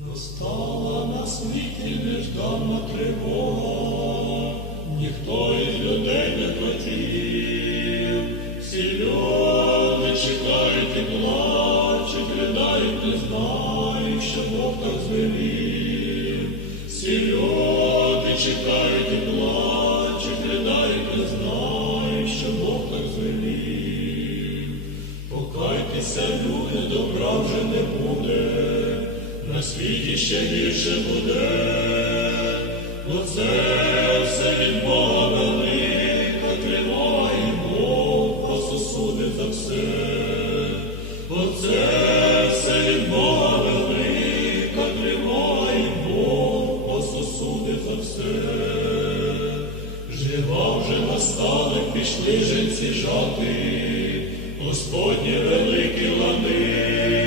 Настала на світі неждана тривога, ніхто із людей не хотів, всі люди чекають і плачуть, ридають, не знають, що Бог так звелів. Всі люди чекають і плачуть, ридають, не знають, що Бог так звелів. Покайтеся, люди, добра вже не буде, на світі ще гірше буде, бо це все від Бога велика тривога і Бог посусуде за все, бо це все від Бога велика тривога і Бог посусуде за все. Жива вже настали, пішли женці жати, Господні великі лани,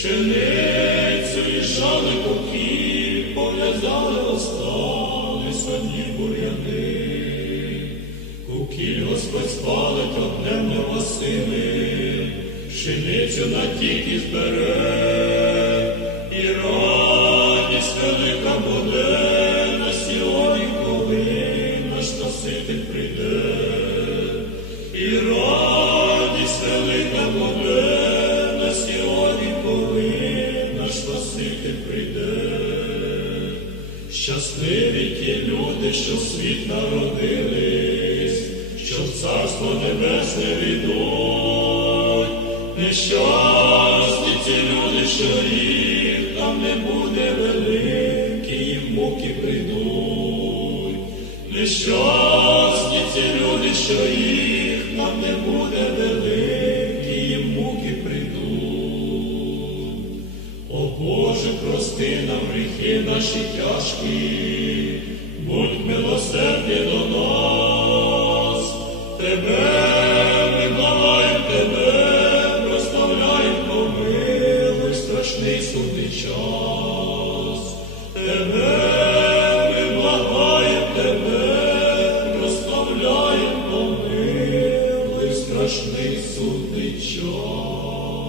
пшеницю і жали кукіль, пов'язали остали собі буряни. Кукіль Господь спалить огнем невасими, пшеницю на тікі збере, і радість велика буде на сьогодні, коли наш Спаситель прийде, і радість Щасливі ті люди, що в світ народились, що в царство небесне війдуть. Нещасні ці люди, що їх там не буде великі, їм муки прийдуть. Нещасні ці люди, що їх там не буде великі, Боже, прости нам гріхи наші тяжкі, будь милосердний до нас, Тебе ми благаєм Тебе, прославляєм помилуй страшний судний час. Тебе ми благаєм Тебе, прославляєм помилуй страшний судний час.